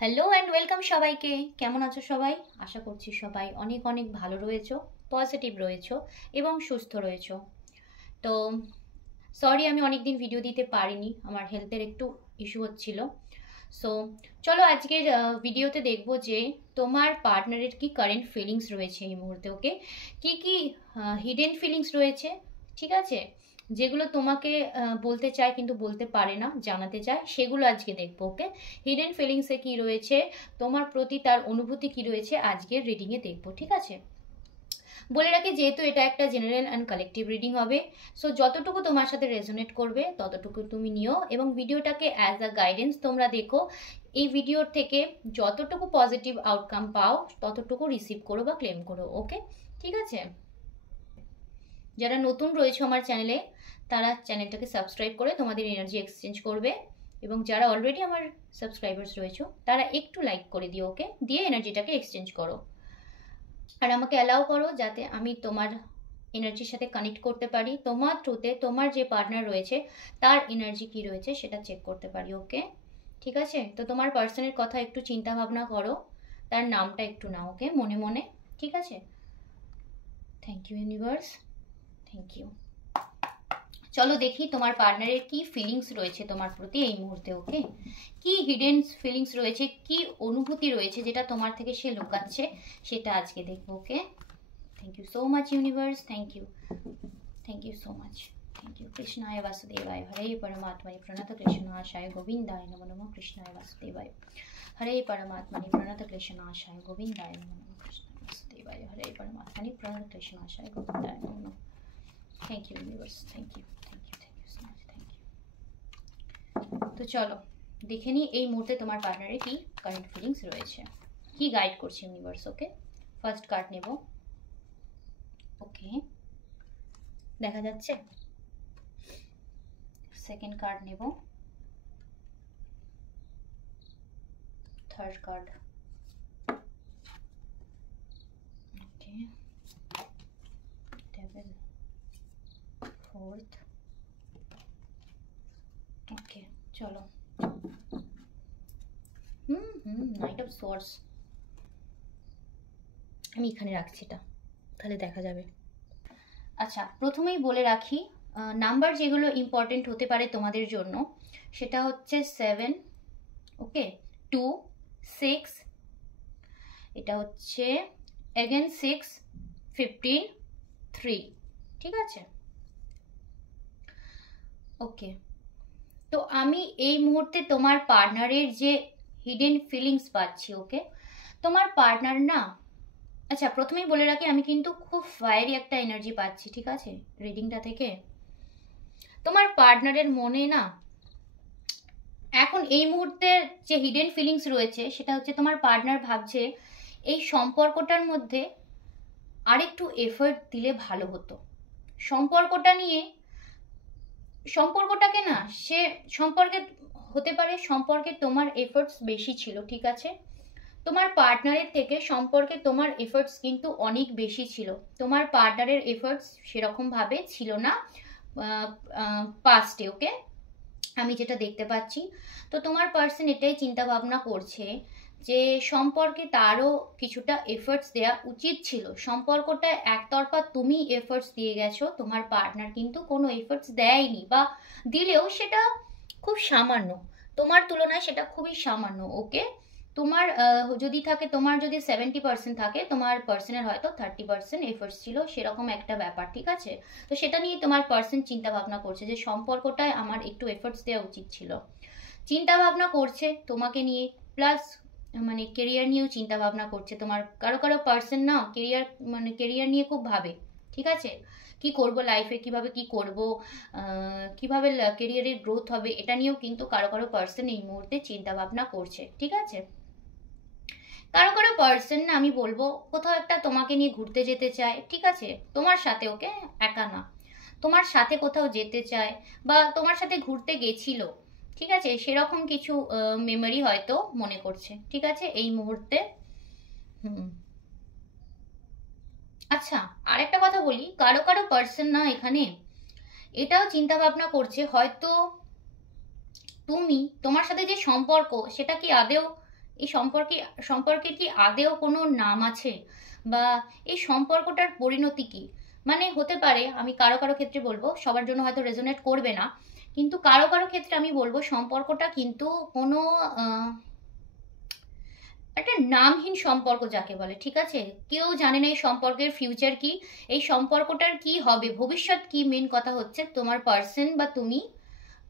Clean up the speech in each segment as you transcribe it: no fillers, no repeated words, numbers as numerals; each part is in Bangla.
হ্যালো অ্যান্ড ওয়েলকাম সবাইকে। কেমন আছো সবাই? আশা করছি সবাই অনেক অনেক ভালো রয়েছো, পজিটিভ রয়েছো এবং সুস্থ রয়েছো। তো সরি আমি অনেক দিন ভিডিও দিতে পারিনি, আমার হেলথের একটু ইস্যু হচ্ছিল। সো চলো আজকের ভিডিওতে দেখবো যে তোমার পার্টনারের কি কারেন্ট ফিলিংস রয়েছে এই মুহূর্তে। ওকে, কি কি হিডেন ফিলিংস রয়েছে, ঠিক আছে, যেগুলো তোমাকে বলতে চায় কিন্তু বলতে পারে না, জানাতে চায়, সেগুলো আজকে দেখবো। ওকে, হিডেন ফিলিংসে কি রয়েছে, তোমার প্রতি তার অনুভূতি কি রয়েছে, আজকের রিডিংয়ে দেখবো, ঠিক আছে। বলে রাখি যেহেতু এটা একটা জেনারেল অ্যান্ড কালেকটিভ রিডিং হবে, সো যতটুকু তোমার সাথে রেজোনেট করবে ততটুকু তুমি নিও এবং ভিডিওটাকে অ্যাজ আ গাইডেন্স তোমরা দেখো। এই ভিডিওর থেকে যতটুকু পজিটিভ আউটকাম পাও ততটুকু রিসিভ করো বা ক্লেম করো। ওকে, ঠিক আছে। যারা নতুন রয়েছে আমার চ্যানেলে তারা চ্যানেলটাকে সাবস্ক্রাইব করে তোমাদের এনার্জি এক্সচেঞ্জ করবে, এবং যারা অলরেডি আমার সাবস্ক্রাইবার্স রয়েছে তারা একটু লাইক করে দিও। ওকে, দিয়ে এনার্জিটাকে এক্সচেঞ্জ করো আর আমাকে অ্যালাউ করো যাতে আমি তোমার এনার্জির সাথে কানেক্ট করতে পারি, তোমার থ্রুতে তোমার যে পার্টনার রয়েছে তার এনার্জি কি রয়েছে সেটা চেক করতে পারি। ওকে, ঠিক আছে। তো তোমার পার্সনের কথা একটু চিন্তা ভাবনা করো, তার নামটা একটু নাও, ওকে, মনে মনে, ঠিক আছে। Thank you universe, thank you. চলো দেখি তোমার পার্টনারের কি ফিলিংস রয়েছে তোমার প্রতি এই মুহূর্তে। ওকে, কি হিডেন ফিলিংস রয়েছে, কি অনুভূতি রয়েছে যেটা তোমার থেকে সে লুকাচ্ছে, সেটা আজকে দেখবো। Okay, thank you so much universe, thank you so much, thank you. কৃষ্ণায় বাসুদেবায়, হরে পরমাত্মনি প্রণত ক্লেশনাশায় গোবিন্দায় নমো নমঃ। কৃষ্ণায় বাসুদেবায়, হরে পরমাত্মনি প্রণত ক্লেশনাশায় গোবিন্দায় নমো নমঃ। কৃষ্ণায় বাসুদেবায়, হরে পরমাত্মনি প্রণত ক্লেশনাশায় গোবিন্দায় নমো নমঃ। Thank you universe, thank you so much, thank you. তো চলো দেখে নিই এই মুহূর্তে তোমার পার্টনারের কি কারেন্ট ফিলিংস রয়েছে, কি গাইড করছে ইউনিভার্স। ওকে, ফার্স্ট কার্ড নেব। ওকে, দেখা যাচ্ছে। সেকেন্ড কার্ড নেব, থার্ড কার্ড, ওকে, ডেভিল, ফোর্থ। ওকে চলো, নাইট অফ সোয়ার্ডস। আমি এখানে রাখছি এটা, তাহলে দেখা যাবে। আচ্ছা, প্রথমেই বলে রাখি নাম্বার যেগুলো ইম্পর্টেন্ট হতে পারে তোমাদের জন্য সেটা হচ্ছে 7, ওকে, 2, 6, এটা হচ্ছে এগেন 6, 15, 3, ঠিক আছে। ওকে, তো আমি এই মুহূর্তে তোমার পার্টনারের যে হিডেন ফিলিংস পাচ্ছি। ওকে, তোমার পার্টনার না, আচ্ছা প্রথমেই বলে রাখি আমি কিন্তু খুব ফায়ারি একটা এনার্জি পাচ্ছি, ঠিক আছে, রিডিংটা থেকে। তোমার পার্টনারের মনে না এখন এই মুহূর্তে যে হিডেন ফিলিংস রয়েছে সেটা হচ্ছে তোমার পার্টনার ভাবছে এই সম্পর্কটার মধ্যে আরেকটু এফর্ট দিলে ভালো হতো। সম্পর্কটাকে না, সে সম্পর্কে হতে পারে সম্পর্কে তোমার এফর্টস বেশি ছিল, ঠিক আছে। তোমার পার্টনারের থেকে সম্পর্কে তোমার এফর্টস কিন্তু অনেক বেশি ছিল, তোমার পার্টনারের এফর্টস সেরকম ভাবে ছিল না পাস্টে। ওকে, আমি যেটা দেখতে পাচ্ছি, তো তোমার পার্সন এটাই চিন্তা ভাবনা করছে যে সম্পর্কে তারও কিছুটা এফর্টস দেওয়া উচিত ছিল। সম্পর্কটা একতরফা তুমি এফর্টস দিয়ে গেছো, তোমার পার্টনার কিন্তু কোনো এফর্টস দেয়নি, বা দিলেও সেটা খুব সামান্য, তোমার তুলনায় সেটা খুবই সামান্য। ওকে, তোমার যদি থাকে, তোমার যদি 70% থাকে, তোমার পার্সনের হয়তো 30% এফর্টস ছিল, সেরকম একটা ব্যাপার, ঠিক আছে। তো সেটা নিয়ে তোমার পার্সন চিন্তা ভাবনা করছে যে সম্পর্কটায় আমার একটু এফর্টস দেওয়া উচিত ছিল, চিন্তা ভাবনা করছে তোমাকে নিয়ে, প্লাস মানে কেরিয়ার নিয়েও চিন্তা ভাবনা করছে। তোমার কারো কারো পার্সন না কেরিয়ার নিয়ে খুব ভাবে, ঠিক আছে, কি করব লাইফে, কিভাবে কি করব, কিভাবে কেরিয়ারের গ্রোথ হবে, এটা নিয়েও কিন্তু কারো কারো পার্সন এই মুহূর্তে চিন্তা ভাবনা করছে, ঠিক আছে। কারো কারো পার্সন না, আমি বলবো কোথাও একটা তোমাকে নিয়ে ঘুরতে যেতে চায়, ঠিক আছে, তোমার সাথে, ওকে, একা না, তোমার সাথে কোথাও যেতে চায় বা তোমার সাথে ঘুরতে গেছিল, ঠিক আছে, সেরকম কিছু মেমোরি হয়তো মনে করছে, ঠিক আছে, এই মুহূর্তে। আচ্ছা, আরেকটা কথা বলি, কারো কারো পার্সন না এখানে এটাও চিন্তা ভাবনা করছে হয়তো তোমার সাথে যে সম্পর্ক সেটা কি আদেও এই সম্পর্কের কি আদেও কোনো নাম আছে, বা এই সম্পর্কটার পরিণতি কি? মানে হতে পারে, আমি কারো কারো ক্ষেত্রে বলবো, সবার জন্য হয়তো রেজোনেট করবে না, কিন্তু কারো কারো ক্ষেত্রে আমি বলবো সম্পর্কটা কিন্তু কোনো একটা নামহীন সম্পর্ক যাকে বলে, ঠিক আছে? কেউ জানে না এই সম্পর্কের ফিউচার কি, এই সম্পর্কটার কি হবে, ভবিষ্যৎ কি। মেন কথা হচ্ছে তোমার পার্সন বা তুমি,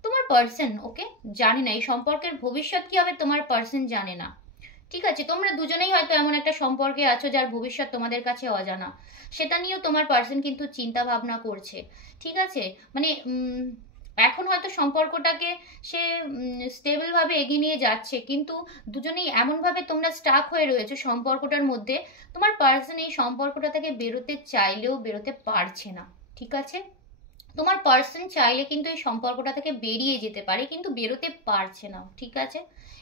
তোমার পার্সন, ওকে, জানে না এই সম্পর্কের ভবিষ্যৎ কি হবে, তোমার পার্সন জানে না, ঠিক আছে? তোমরা দুজনেই হয়তো এমন একটা সম্পর্কে আছো যার ভবিষ্যৎ তোমাদের কাছে অজানা, সেটা নিয়েও তোমার পার্সন কিন্তু চিন্তা ভাবনা করছে, ঠিক আছে? মানে এখন হয়তো সম্পর্কটাকে সে স্টেবল ভাবে এগিয়ে নিয়ে যাচ্ছে, কিন্তু দুজনেই এমনভাবে তোমরা স্টাক হয়ে রয়েছে সম্পর্কটার মধ্যে, তোমার পার্সন এই সম্পর্কটা থেকে বেরোতে চাইলেও বেরোতে পারছে না, ঠিক আছে? তোমার পার্সন চাইলে কিন্তু এই সম্পর্কটা থেকে বেরিয়ে যেতে পারে, কিন্তু বেরোতে পারছে না, ঠিক আছে?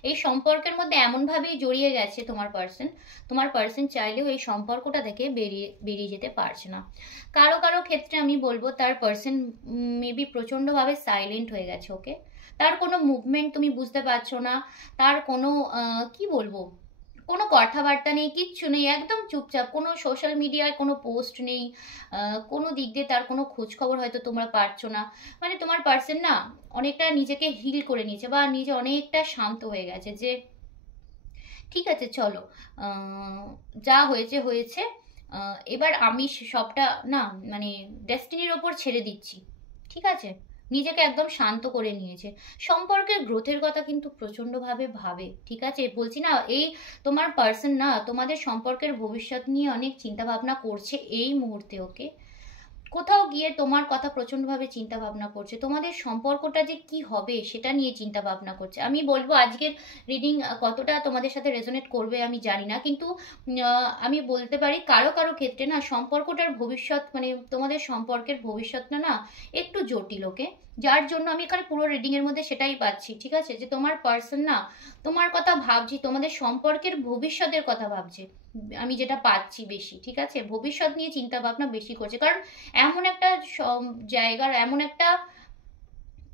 এই সম্পর্কের মধ্যে এমনভাবেই জড়িয়ে গেছে তোমার পার্সন চাইলেও এই সম্পর্কটা থেকে বেরিয়ে যেতে পারছে না। কারো কারো ক্ষেত্রে আমি বলবো তার পার্সন মেবি প্রচণ্ডভাবে সাইলেন্ট হয়ে গেছে, ওকে? তার কোনো মুভমেন্ট তুমি বুঝতে পারছো না, তার কোনো কি বলবো, কোনো কথাবার্তা নেই, কিচ্ছু নেই, একদম চুপচাপ, কোনো সোশ্যাল মিডিয়ায় কোনো পোস্ট নেই, কোনো দিক দিয়ে তার কোনো খোঁজ খবর হয়তো তোমরা পাচ্ছ না। মানে তোমার পার্সন না অনেকটা নিজেকে হিল করে নিয়েছে, বা নিজে অনেকটা শান্ত হয়ে গেছে, যে ঠিক আছে চলো, যা হয়েছে হয়েছে, এবার আমি সবটা না মানে ডেস্টিনির ওপর ছেড়ে দিচ্ছি, ঠিক আছে? নিজেকে একদম শান্ত করে নিয়েছে। সম্পর্কের গ্রোথের কথা কিন্তু প্রচণ্ডভাবে ভাবে, ঠিক আছে? বলছি না, এই তোমার পার্সন না তোমাদের সম্পর্কের ভবিষ্যৎ নিয়ে অনেক চিন্তা ভাবনা করছে এই মুহূর্তে, ওকে? কোথাও গিয়ে তোমার কথা প্রচণ্ডভাবে চিন্তা ভাবনা করছে, তোমাদের সম্পর্কটা যে কি হবে সেটা নিয়ে চিন্তা ভাবনা করছে। আমি বলবো আজকের রিডিং কতটা তোমাদের সাথে রেজোনেট করবে আমি জানি না, কিন্তু আমি বলতে পারি কারো কারো ক্ষেত্রে না সম্পর্কটার ভবিষ্যৎ, মানে তোমাদের সম্পর্কের ভবিষ্যৎটা না একটু জটিল, ওকে? যার জন্য আমি এখানে পুরো রিডিং এর মধ্যে সেটাই পাচ্ছি, ঠিক আছে? যে তোমার পার্সন না তোমার কথা ভাবছি, তোমাদের সম্পর্কের ভবিষ্যতের কথা ভাবছে, আমি যেটা পাচ্ছি বেশি, ঠিক আছে? ভবিষ্যৎ নিয়ে চিন্তা ভাবনা বেশি করছে, কারণ এমন একটা জায়গার, এমন একটা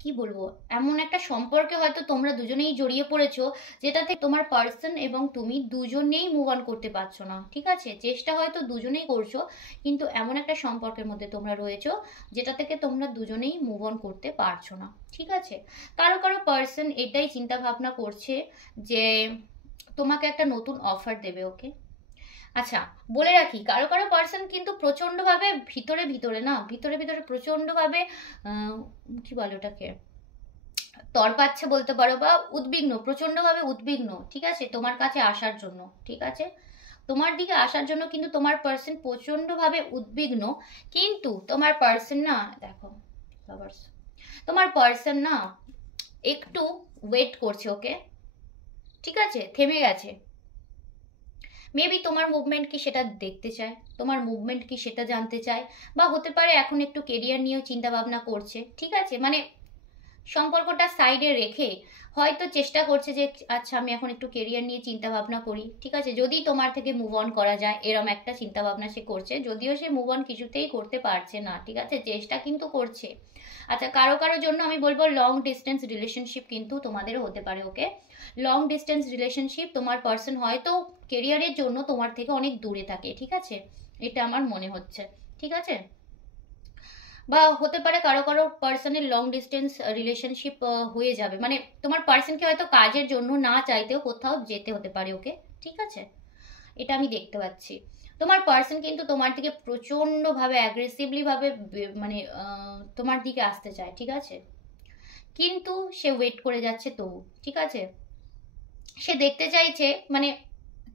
কি বলবো, এমন একটা সম্পর্কে হয়তো তোমরা দুজনেই জড়িয়ে পড়েছো, যেটাতে তোমার পার্সন এবং তুমি দুজনেই মুভ অন করতে পারছো না, ঠিক আছে? চেষ্টা হয়তো দুজনেই করছো, কিন্তু এমন একটা সম্পর্কের মধ্যে তোমরা রয়েছো যেটা থেকে তোমরা দুজনেই মুভ অন করতে পারছো না, ঠিক আছে? কারো কারো পার্সন এটাই চিন্তা ভাবনা করছে যে তোমাকে একটা নতুন অফার দেবে, ওকে? আচ্ছা, বলে রাখি কারো কারো পার্সন কিন্তু প্রচন্ডভাবে ভিতরে ভিতরে না, ভিতরে ভিতরে প্রচন্ডভাবে কি বলে ওটাকে, তড়পাচ্ছে বলতে পারো, বা উদ্বিগ্ন, প্রচন্ডভাবে উদ্বিগ্ন, ঠিক আছে? তোমার কাছে আসার জন্য, ঠিক আছে? তোমার দিকে আসার জন্য কিন্তু তোমার পার্সন প্রচন্ডভাবে উদ্বিগ্ন, কিন্তু তোমার পার্সন না, দেখো তোমার পার্সন না একটু ওয়েট করছে, ওকে? ঠিক আছে, থেমে গেছে। মেবি তোমার মুভমেন্ট কি সেটা দেখতে চায়, তোমার মুভমেন্ট কি সেটা জানতে চায়, বা হতে পারে এখন একটু কেরিয়ার নিয়েও চিন্তা ভাবনা করছে, ঠিক আছে? মানে সম্পর্কটা সাইডে রেখে হয়তো চেষ্টা করছে যে আচ্ছা আমি এখন একটু কেরিয়ার নিয়ে চিন্তা ভাবনা করি, ঠিক আছে? যদি তোমার থেকে মুভ অন করা যায়, এরম একটা চিন্তা ভাবনা সে করছে, যদিও সে মুভ অন কিছুতেই করতে পারছে না, ঠিক আছে? চেষ্টা কিন্তু করছে। আচ্ছা, কারো কারো জন্য আমি বলবো লং ডিস্টেন্স রিলেশনশিপ কিন্তু তোমাদেরও হতে পারে, ওকে? লং ডিস্টেন্স রিলেশনশিপ, তোমার পার্সন হয়তো কেরিয়ারের জন্য তোমার থেকে অনেক দূরে থাকে, ঠিক আছে? এটা আমার মনে হচ্ছে, ঠিক আছে? বা হতে পারে কারো কারো পার্সনের লং ডিস্টেন্স রিলেশনশিপ হয়ে যাবে, মানে তোমার পার্সনকে হয়তো কাজের জন্য না চাইতেও কোথাও যেতে হতে পারে, ওকে? ঠিক আছে, এটা আমি দেখতে পাচ্ছি। তোমার পার্সন কিন্তু তোমার দিকে প্রচণ্ডভাবে অ্যাগ্রেসিভলি ভাবে মানে তোমার দিকে আসতে চায়, ঠিক আছে? কিন্তু সে ওয়েট করে যাচ্ছে তবু, ঠিক আছে? সে দেখতে চাইছে, মানে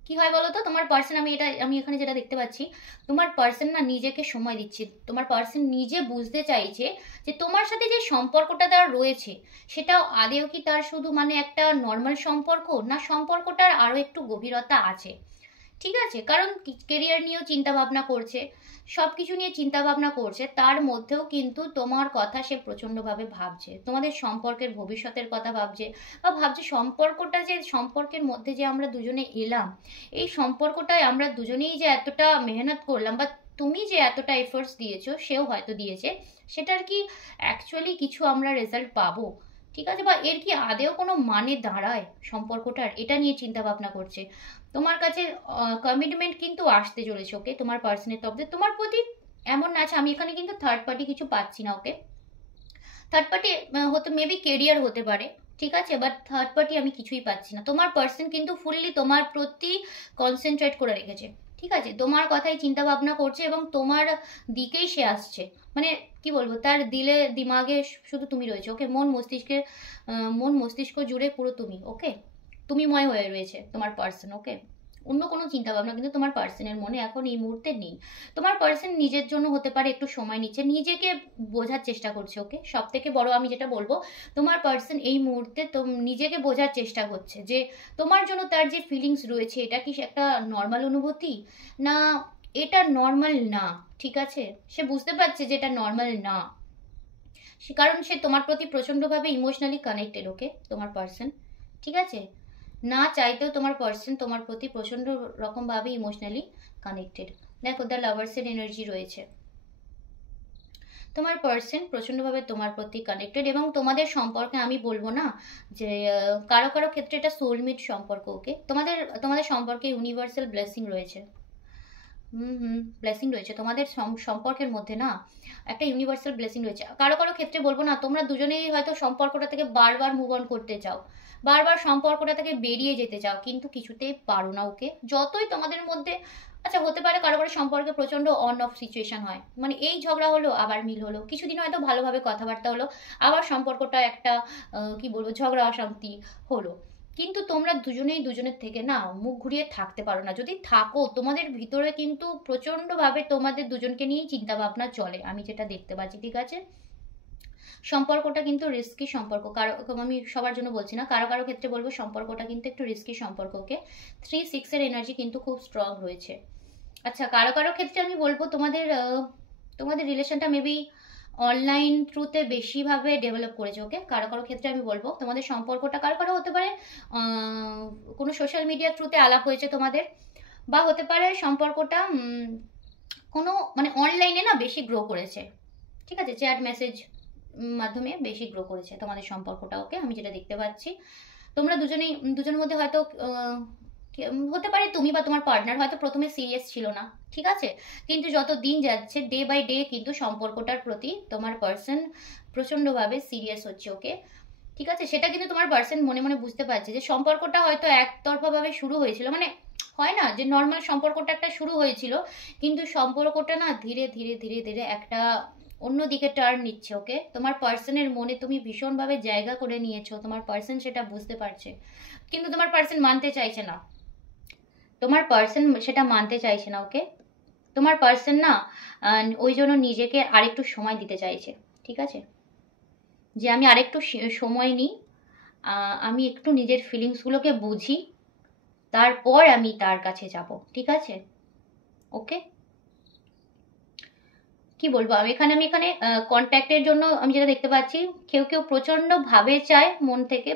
কি হয় বলো তো, তোমার পার্সন, আমি এখানে যেটা দেখতে পাচ্ছি, তোমার পার্সন না নিজেকে সময় দিচ্ছে, তোমার পার্সন নিজে বুঝতে চাইছে যে তোমার সাথে যে সম্পর্কটা তার রয়েছে সেটাও আদেও কি তার শুধু মানে একটা নর্মাল সম্পর্ক, না সম্পর্কটার আরো একটু গভীরতা আছে, ঠিক আছে? কারণ কেরিয়ার নিয়েও চিন্তা ভাবনা করছে, সবকিছু নিয়ে চিন্তা ভাবনা করছে, তার মধ্যেও কিন্তু তোমার কথা সে প্রচন্ডভাবে ভাবছে, তোমাদের সম্পর্কের ভবিষ্যতের কথা ভাবছে, বা ভাবছে সম্পর্কটা, যে সম্পর্কের মধ্যে যে আমরা দুজনে এলাম, এই সম্পর্কটায় আমরা দুজনেই যে এতটা মেহনত করলাম, বা তুমি যে এতটা এফোর্টস দিয়েছো সেও হয়তো দিয়েছে, সেটার কি অ্যাকচুয়ালি কিছু আমরা রেজাল্ট পাবো, ঠিক আছে, বা এর কি আদেও কোনো মানে দাঁড়ায় সম্পর্কটার, এটা নিয়ে চিন্তা ভাবনা করছে। তোমার কাছে কমিটমেন্ট কিন্তু আসতে চলেছে, ওকে, তোমার পার্সনের তরফ থেকে তোমার প্রতি। এমন না আছে, আমি এখানে কিন্তু থার্ড পার্টি কিছু পাচ্ছি না, ওকে। থার্ড পার্টি হতে মেবি কেরিয়ার হতে পারে, ঠিক আছে, বাট থার্ড পার্টি আমি কিছুই পাচ্ছি না। তোমার পার্সন কিন্তু ফুললি তোমার প্রতি কনসেন্ট্রেট করে রেখেছে, ঠিক আছে, তোমার কথাই চিন্তা ভাবনা করছে এবং তোমার দিকেই সে আসছে। মানে কি বলবো, তার দিলে দিমাগে শুধু তুমি রয়েছে, ওকে, মন মস্তিষ্ক জুড়ে পুরো তুমি, ওকে, তুমিময় হয়ে রয়েছে তোমার পার্সন, ওকে। অন্য কোনো চিন্তা ভাবনা কিন্তু তোমার পার্সনের মনে এখন এই মুহূর্তে নেই। তোমার পার্সন নিজের জন্য হতে পারে একটু সময় নিচ্ছে, নিজেকে বোঝার চেষ্টা করছে, ওকে। সব থেকে বড় আমি যেটা বলবো, তোমার পার্সন এই মুহূর্তে নিজেকে বোঝার চেষ্টা করছে যে তোমার জন্য তার যে ফিলিংস রয়েছে এটা কি একটা নর্মাল অনুভূতি, না এটা নর্মাল না, ঠিক আছে। সে বুঝতে পারছে যে এটা নর্মাল না, কারণ সে তোমার প্রতি প্রচণ্ডভাবে ইমোশনালি কানেক্টেড, ওকে, তোমার পার্সন, ঠিক আছে। না চাইতেও তোমার পার্সন তোমার প্রতি প্রচণ্ড রকমভাবে ইমোশনালি কানেক্টেড। দেখো, দ্য লাভার্সের এনার্জি রয়েছে, তোমার পার্সন প্রচণ্ডভাবে তোমার প্রতি কানেক্টেড এবং তোমাদের সম্পর্কে আমি বলবো না যে কারো কারো ক্ষেত্রে এটা সোলমেট সম্পর্ক, ওকে। তোমাদের তোমাদের সম্পর্কে ইউনিভার্সাল ব্লেসিং রয়েছে। ব্লেসিং রয়েছে তোমাদের সম্পর্কের মধ্যে, না একটা ইউনিভার্সাল ব্লেসিং রয়েছে। কারো কারো ক্ষেত্রে বলবো না, তোমরা দুজনেই হয়তো সম্পর্কটা থেকে বারবার মুভ অন করতে চাও, বারবার সম্পর্কটা থেকে বেরিয়ে যেতে চাও, কিন্তু কিছুতেই পারো না, ওকে। যতই তোমাদের মধ্যে, আচ্ছা, হতে পারে কারো কারো সম্পর্কে প্রচণ্ড অন অফ সিচুয়েশন হয়, মানে এই ঝগড়া হলো আবার মিল হলো, কিছুদিন হয়তো ভালোভাবে কথাবার্তা হলো, আবার সম্পর্কটা একটা কি বলবো, ঝগড়া অশান্তি হলো। কিন্তু তোমরা দুজনেই দুজনের থেকে না মুখ ঘুরিয়ে থাকতে পারো না। যদি থাকো, তোমাদের ভিতরে কিন্তু প্রচণ্ডভাবে তোমাদের দুজনকে নিয়েই চিন্তা ভাবনা চলে, আমি যেটা দেখতে পাচ্ছি, ঠিক আছে। সম্পর্কটা কিন্তু রিস্কি সম্পর্ক, কারো, আমি সবার জন্য বলছি না, কারো কারো ক্ষেত্রে বলবো সম্পর্কটা কিন্তু একটু রিস্কি সম্পর্ক, ওকে। 3-6 এনার্জি কিন্তু খুব স্ট্রং রয়েছে। আচ্ছা, কারো কারো ক্ষেত্রে আমি বলবো তোমাদের তোমাদের রিলেশনটা মেবি অনলাইন থ্রুতে বেশিভাবে ডেভেলপ করেছে, ওকে। কারো কারো ক্ষেত্রে আমি বলবো তোমাদের সম্পর্কটা, কারো কারো হতে পারে কোনো সোশ্যাল মিডিয়া থ্রুতে আলাপ হয়েছে তোমাদের, বা হতে পারে সম্পর্কটা কোনো মানে অনলাইনে না বেশি গ্রো করেছে, ঠিক আছে, চ্যাট মেসেজ মাধ্যমে বেশি গ্রো করেছে তোমাদের সম্পর্কটা, ওকে, আমি যেটা দেখতে পাচ্ছি। তোমরা দুজনের মধ্যে হয়তো হতে পারে তুমি বা তোমার পার্টনার হয়তো প্রথমে সিরিয়াস ছিল না, ঠিক আছে, কিন্তু যত দিন যাচ্ছে ডে বাই ডে কিন্তু সম্পর্কটার প্রতি তোমার পার্সন প্রচণ্ডভাবে সিরিয়াস হচ্ছে, ওকে, ঠিক আছে। সেটা কিন্তু তোমার পার্সন মনে মনে বুঝতে পারছে যে সম্পর্কটা হয়তো একতরফাভাবে শুরু হয়েছিল, মানে হয় না যে নর্মাল সম্পর্কটা একটা শুরু হয়েছিল, কিন্তু সম্পর্কটা না ধীরে ধীরে ধীরে ধীরে একটা অন্যদিকে টার্ন নিচ্ছে, ওকে। তোমার পার্সনের মনে তুমি ভীষণভাবে জায়গা করে নিয়েছো, তোমার পার্সন সেটা বুঝতে পারছে, কিন্তু তোমার পার্সন মানতে চাইছে না, তোমার পার্সন সেটা মানতে চাইছে না, ওকে। তোমার পার্সন না ওই জন্য নিজেকে আরেকটু সময় দিতে চাইছে, ঠিক আছে, যে আমি আরেকটু সময় নিই, আমি একটু নিজের ফিলিংসগুলোকে বুঝি, তারপর আমি তার কাছে যাব, ঠিক আছে, ওকে। কি বলবো, আমি এখানে কন্ট্যাক্টের জন্য আমি যেটা দেখতে পাচ্ছি, কেউ কেউ প্রচণ্ড ভাবে চায়, মন থেকে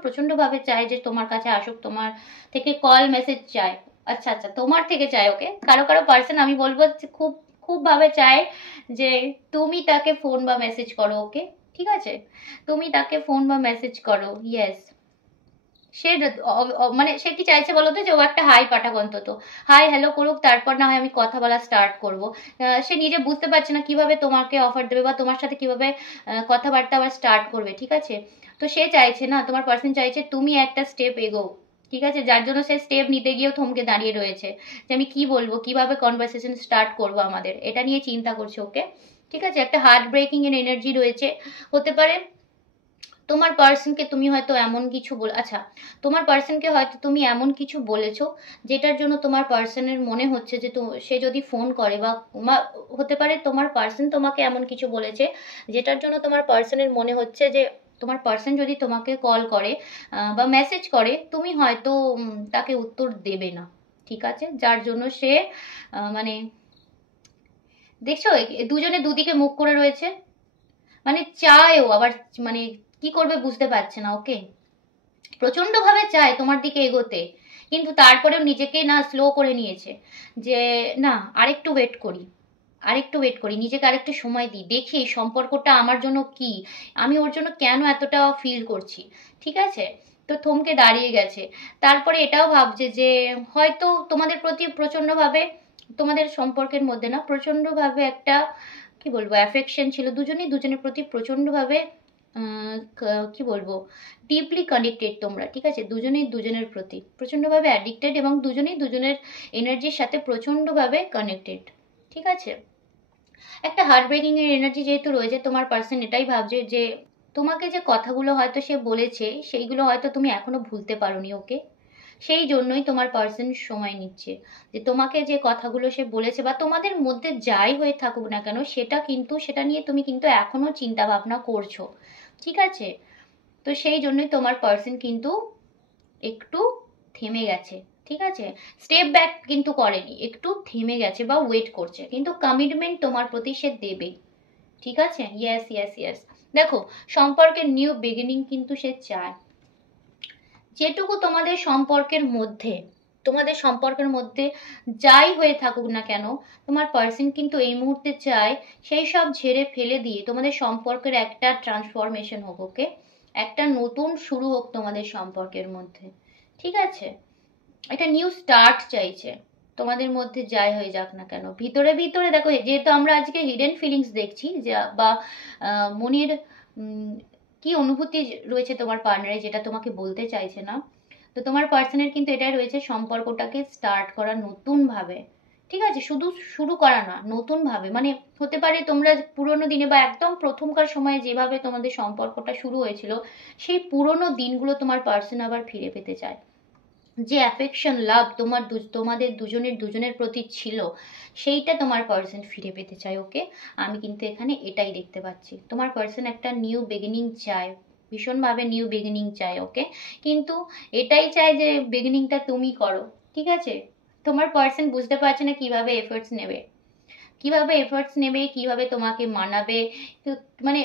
প্রচণ্ড ভাবে চায় যে তোমার কাছে আসুক, তোমার থেকে কল মেসেজ চায়, আচ্ছা আচ্ছা, তোমার থেকে চায়, ওকে। কারো কারো পার্সন আমি বলবো যে খুব খুব ভাবে চায় যে তুমি তাকে ফোন বা মেসেজ করো, ওকে, ঠিক আছে, তুমি তাকে ফোন বা মেসেজ করো, ইয়েস। সে মানে সে কি চাইছে বলো তো, যে ও একটা হাই পাঠাক, অন্তত হাই হ্যালো করুক, তারপর না হয় আমি কথা বলা স্টার্ট করব। সে নিজে বুঝতে পারছে না কিভাবে তোমাকে অফার দেবে বা তোমার সাথে কিভাবে কথাবার্তা আবার স্টার্ট করবে, ঠিক আছে। তো সে চাইছে না, তোমার পার্সন চাইছে তুমি একটা স্টেপ এগো, ঠিক আছে, যার জন্য সে স্টেপ নিতে গিয়েও থমকে দাঁড়িয়ে রয়েছে, যে আমি কি বলবো, কিভাবে কনভারসেশন স্টার্ট করবো আমাদের, এটা নিয়ে চিন্তা করছে, ওকে, ঠিক আছে। একটা হার্ট ব্রেকিং এর এনার্জি রয়েছে, হতে পারে তোমার পার্সনকে তুমি হয়তো এমন কিছু আচ্ছা, তোমার পার্সনকে হয়তো তুমি এমন কিছু বলেছো যেটার জন্য তোমার পার্সনের মনে হচ্ছে যে সে যদি ফোন করে বা হতে পারে তোমার পার্সন তোমাকে এমন কিছু বলেছে যেটার জন্য তোমার পার্সনের মনে হচ্ছে যে তোমার পার্সন যদি তোমাকে কল করে বা মেসেজ করে, তুমি হয়তো তাকে উত্তর দেবে না, ঠিক আছে, যার জন্য সে মানে দেখছো দুজনে দুদিকে মুখ করে রয়েছে, মানে চায়ও আবার, মানে কি করবে বুঝতে পারছে না, ওকে। প্রচন্ড ভাবে চায় তোমার দিকে এগোতে, কিন্তু তারপরেও নিজেকে না স্লো করে নিয়েছে, যে না আরেকটু ওয়েট করি, আরেকটু ওয়েট করি, নিজেকে আরেকটু সময় দিই, দেখি এই সম্পর্কটা আমার জন্য কি, আমি ওর জন্য কেন এতটা ফিল করছি। ঠিক আছে, তো থমকে দাঁড়িয়ে গেছে। তারপরে এটাও ভাবছে যে হয়তো তোমাদের প্রতি প্রচণ্ডভাবে, তোমাদের সম্পর্কের মধ্যে না প্রচণ্ডভাবে একটা কি বলবো অ্যাফেকশন ছিল, দুজনেই দুজনের প্রতি প্রচণ্ডভাবে কি বলবো ডিপলি কানেক্টেড তোমরা। ঠিক আছে, দুজনেই দুজনের প্রতি প্রচণ্ডভাবে অ্যাডিক্টেড এবং দুজনেই দুজনের এনার্জির সাথে প্রচণ্ডভাবে কানেক্টেড। ঠিক আছে, একটা হার্ট ব্রেকিং এর এনার্জি যেহেতু রয়েছে, তোমার পার্সন এটাই ভাবছে যে তোমাকে যে কথাগুলো হয়তো সে বলেছে সেইগুলো হয়তো তুমি এখনো ভুলতে পারোনি ওকে। সেই জন্যই তোমার পার্সন সময় নিচ্ছে, যে তোমাকে যে কথাগুলো সে বলেছে বা তোমাদের মধ্যে যাই হয়ে থাকুক না কেন সেটা কিন্তু, সেটা নিয়ে তুমি কিন্তু এখনো চিন্তা ভাবনা করছো। ঠিক আছে, তো সেই জন্যই তোমার পার্সন কিন্তু একটু থেমে গেছে। ঠিক আছে, স্টেপ ব্যাক কিন্তু করেনি, একটু থেমে গেছে বা ওয়েট করছে, কিন্তু কমিটমেন্ট তোমার প্রতি সে দেবেই। ঠিক আছে, ইয়েস ইয়েস ইয়েস। দেখো, সম্পর্কের নিউ বিগিনিং কিন্তু সে চায়। যেটুকু তোমাদের সম্পর্কের মধ্যে যাই হয়ে থাকুক না কেন, তোমার পার্সন কিন্তু এই মুহূর্তে চায় সেই সব ঝেড়ে ফেলে দিয়ে তোমাদের সম্পর্কের একটা ট্রান্সফরমেশন হোক। ওকে, একটা নতুন শুরু হোক তোমাদের সম্পর্কের মধ্যে। ঠিক আছে, একটা নিউ স্টার্ট চাইছে। তোমাদের মধ্যে যাই হয়ে যাক না কেন, ভিতরে ভিতরে দেখো, যেহেতু আমরা আজকে হিডেন ফিলিংস দেখছি, যা বা মনের কি অনুভূতি রয়েছে তোমার পার্টনারে যেটা তোমাকে বলতে চাইছে না, তো তোমার পার্সনের কিন্তু এটাই রয়েছে, সম্পর্কটাকে স্টার্ট করা নতুন ভাবে। ঠিক আছে, শুধু শুরু করা না, নতুন ভাবে। মানে হতে পারে তোমরা পুরোনো দিনে বা একদম প্রথমকার সময়ে যেভাবে তোমাদের সম্পর্কটা শুরু হয়েছিল, সেই পুরোনো দিনগুলো তোমার পার্সন আবার ফিরে পেতে চায়। যে অ্যাফেকশন লাভ তোমাদের দুজনের প্রতি ছিল, সেইটা তোমার পার্সন ফিরে পেতে চায়। ওকে, আমি কিন্তু এখানে এটাই দেখতে পাচ্ছি, তোমার পার্সন একটা নিউ বিগিনিং চায়, ভীষণভাবে নিউ বিগিনিং চায়। ওকে, কিন্তু এটাই চায় যে বিগিনিংটা তুমি করো। ঠিক আছে, তোমার পার্সন বুঝতে পারছে না কিভাবে এফর্টস নেবে, কিভাবে তোমাকে মানাবে। তো মানে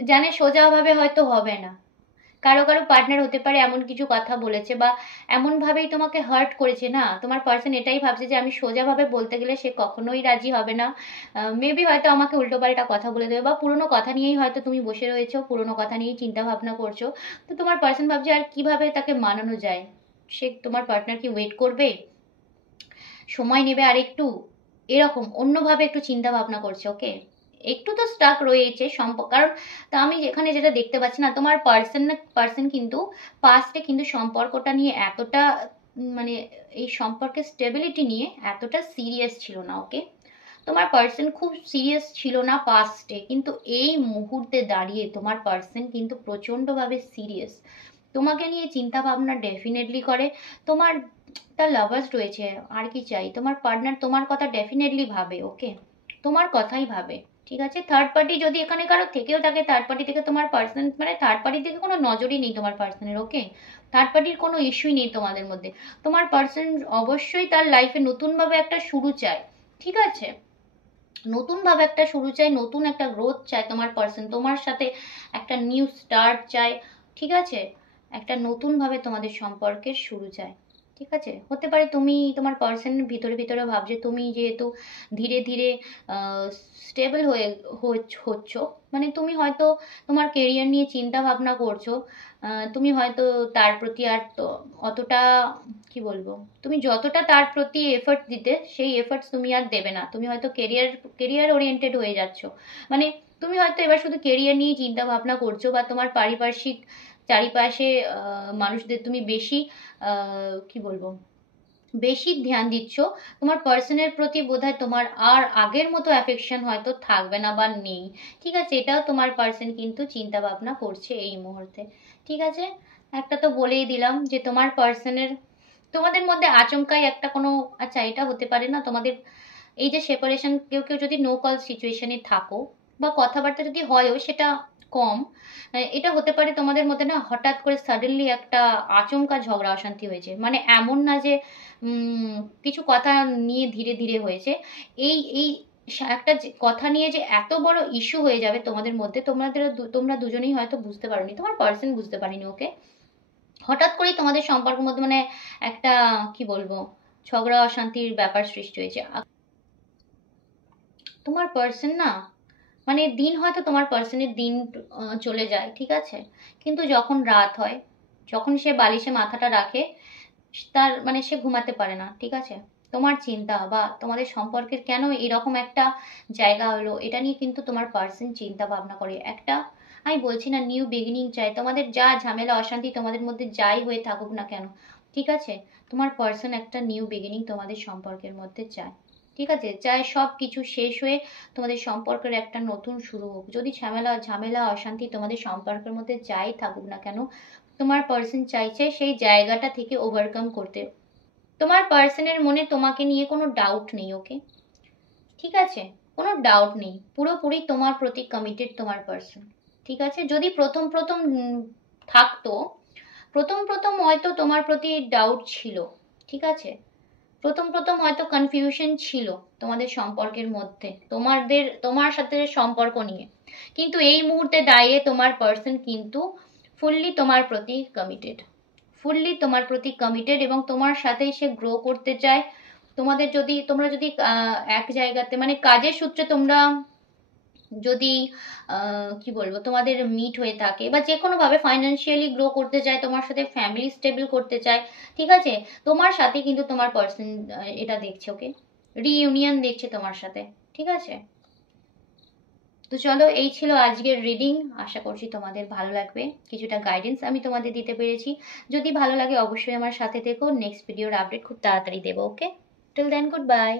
জানে সোজাভাবে হয়তো হবে না, কারো কারো পার্টনার হতে পারে এমন কিছু কথা বলেছে বা এমন ভাবেই তোমাকে হার্ট করেছে না, তোমার পার্সন এটাই ভাবছে যে আমি সোজাভাবে বলতে গেলে সে কখনোই রাজি হবে না, মেবি হয়তো আমাকে উল্টোপাল্টা কথা বলে দেবে, বা পুরোনো কথা নিয়েই হয়তো তুমি বসে রয়েছো, পুরোনো কথা নিয়েই চিন্তা ভাবনা করছো। তো তোমার পার্সন ভাবছে আর কিভাবে তাকে মানানো যায়। সে তোমার পার্টনার কি ওয়েট করবে, সময় নেবে আর একটু, এরকম অন্যভাবে একটু চিন্তা ভাবনা করছে। ওকে, একটু তো স্টাক রয়েছে সম্পর্ক, কারণ তা আমি যেখানে যেটা দেখতে পাচ্ছি না, তোমার পার্সন কিন্তু পাস্টে কিন্তু সম্পর্কটা নিয়ে এতটা মানে এই সম্পর্কের স্টেবিলিটি নিয়ে এতটা সিরিয়াস ছিল না। ওকে, তোমার পার্সন খুব সিরিয়াস ছিল না পাস্টে, কিন্তু এই মুহূর্তে দাঁড়িয়ে তোমার পার্সন কিন্তু প্রচণ্ডভাবে সিরিয়াস, তোমাকে নিয়ে চিন্তা ভাবনা ডেফিনেটলি করে। তোমার তার লাভার্স রয়েছে, আর কি চাই, তোমার পার্টনার তোমার কথা ডেফিনেটলি ভাবে। ওকে, তোমার কথাই ভাবে। ঠিক আছে, থার্ড পার্টি যদি এখানে কারো থেকেও থাকে, থার্ড পার্টি থেকে তোমার পার্সন মানে থার্ড পার্টি থেকে কোনো নজরই নেই তোমার পার্সনের। ওকে, থার্ড পার্টির কোনো ইস্যুই নেই তোমাদের মধ্যে। তোমার পার্সন অবশ্যই তার লাইফে নতুনভাবে একটা শুরু চায়। ঠিক আছে, নতুনভাবে একটা শুরু চাই, নতুন একটা গ্রোথ চায় তোমার পার্সন, তোমার সাথে একটা নিউ স্টার্ট চায়। ঠিক আছে, একটা নতুনভাবে তোমাদের সম্পর্কের শুরু চায়। ঠিক আছে, হতে পারে তুমি তোমার পার্সনের ভিতরে ভিতরে ভাবছে, তুমি যেহেতু ধীরে ধীরে স্টেবল হচ্ছ, মানে তুমি হয়তো তোমার কেরিয়ার নিয়ে চিন্তা ভাবনা করছো, তুমি হয়তো তার প্রতি আর তো অতটা কি বলবো, তুমি যতটা তার প্রতি এফর্ট দিতে সেই এফর্টস তুমি আর দেবে না, তুমি হয়তো কেরিয়ার ওরিয়েন্টেড হয়ে যাচ্ছ। মানে তুমি হয়তো এবার শুধু কেরিয়ার নিয়ে চিন্তা ভাবনা করছো, বা তোমার পারিপার্শ্বিক চারিপাশে মানুষদের তুমি বেশি কি বলবো বেশি ধ্যান দিচ্ছ। তোমার পার্সনের প্রতি বোধহয় তোমার আর আগের মতো অ্যাফেকশন হয়তো থাকবে না বা নেই। ঠিক আছে, এটাও তোমার পার্সন কিন্তু চিন্তা ভাবনা করছে এই মুহূর্তে। ঠিক আছে, একটা তো বলেই দিলাম যে তোমার পার্সনের তোমাদের মধ্যে আচমকাই একটা কোনো, আচ্ছা এটা হতে পারে না তোমাদের এই যে সেপারেশন, কেউ কেউ যদি নো কল সিচুয়েশনে থাকো বা কথাবার্তা যদি হয়ও সেটা কম, এটা হতে পারে তোমাদের মধ্যে না হঠাৎ করে সাডেনলি একটা আচমকা ঝগড়া অশান্তি হয়েছে, মানে এমন না যে কিছু কথা নিয়ে ধীরে ধীরে হয়েছে। এই এই একটা কথা নিয়ে যে এত বড় ইস্যু হয়ে যাবে তোমাদের মধ্যে, তোমরা দুজনেই হয়তো বুঝতে পারোনি, তোমার পার্সন বুঝতে পারিনি। ওকে, হঠাৎ করেই তোমাদের সম্পর্কের মধ্যে মানে একটা কি বলবো ঝগড়া অশান্তির ব্যাপার সৃষ্টি হয়েছে। তোমার পার্সন না, মানে দিন হয়তো তোমার পার্সনের দিন চলে যায়, ঠিক আছে, কিন্তু যখন রাত হয়, যখন সে বালিশে মাথাটা রাখে, তার মানে সে ঘুমাতে পারে না, ঠিক আছে। তোমার চিন্তা বা তোমাদের সম্পর্কের কেন এরকম একটা জায়গা হলো, এটা নিয়ে কিন্তু তোমার পার্সন চিন্তা ভাবনা করে। একটা, আমি বলছি না নিউ বিগিনিং চাই, তোমাদের যা ঝামেলা অশান্তি তোমাদের মধ্যে যাই হয়ে থাকুক না কেন, ঠিক আছে, তোমার পার্সন একটা নিউ বিগিনিং তোমাদের সম্পর্কের মধ্যে চায়, ঠিক আছে, চাই সব কিছু শেষ হয়ে তোমাদের সম্পর্কের একটা নতুন শুরু হোক। যদি ঝামেলা ঝামেলা অশান্তি তোমাদের সম্পর্কের মধ্যে যাই থাকুক না কেন, তোমার পার্সন চাইছে সেই জায়গাটা থেকে ওভারকাম করতে। তোমার পার্সনের মনে তোমাকে নিয়ে কোনো ডাউট নেই, ওকে, ঠিক আছে, কোনো ডাউট নেই, পুরোপুরি তোমার প্রতি কমিটেড তোমার পার্সন, ঠিক আছে। যদি প্রথম প্রথম থাকতো, প্রথম প্রথম হয়তো তোমার প্রতি ডাউট ছিল, ঠিক আছে, প্রথম প্রথম হয়তো কনফিউশন ছিল তোমাদের সম্পর্কের মধ্যে, তোমার সাথে সম্পর্ক নিয়ে, কিন্তু এই মুহূর্তে দাঁড়িয়ে তোমার পার্সন কিন্তু ফুললি তোমার প্রতি কমিটেড, ফুললি তোমার প্রতি কমিটেড, এবং তোমার সাথেই সে গ্রো করতে চায়। তোমরা যদি এক জায়গাতে মানে কাজের সূত্রে তোমরা যদি কি বলবো তোমাদের মিট হয়ে থাকে, বা যে কোনো ভাবে ফাইন্যান্সিয়ালি গ্রো করতে চায়, তোমার সাথে ফ্যামিলি স্টেবল করতে চায়, ঠিক আছে, তোমার সাথে কিন্তু তোমার পার্সন এটা দেখছে, ওকে, রিইউনিয়ন দেখছে তোমার সাথে, ঠিক আছে। তো চলো, এই ছিল আজকের রিডিং, আশা করছি তোমাদের ভালো লাগবে, কিছুটা গাইডেন্স আমি তোমাদের দিতে পেরেছি। যদি ভালো লাগে অবশ্যই আমার সাথে থেকো, নেক্সট ভিডিওর আপডেট খুব তাড়াতাড়ি দেবো, ওকে, টিল দেন গুড বাই।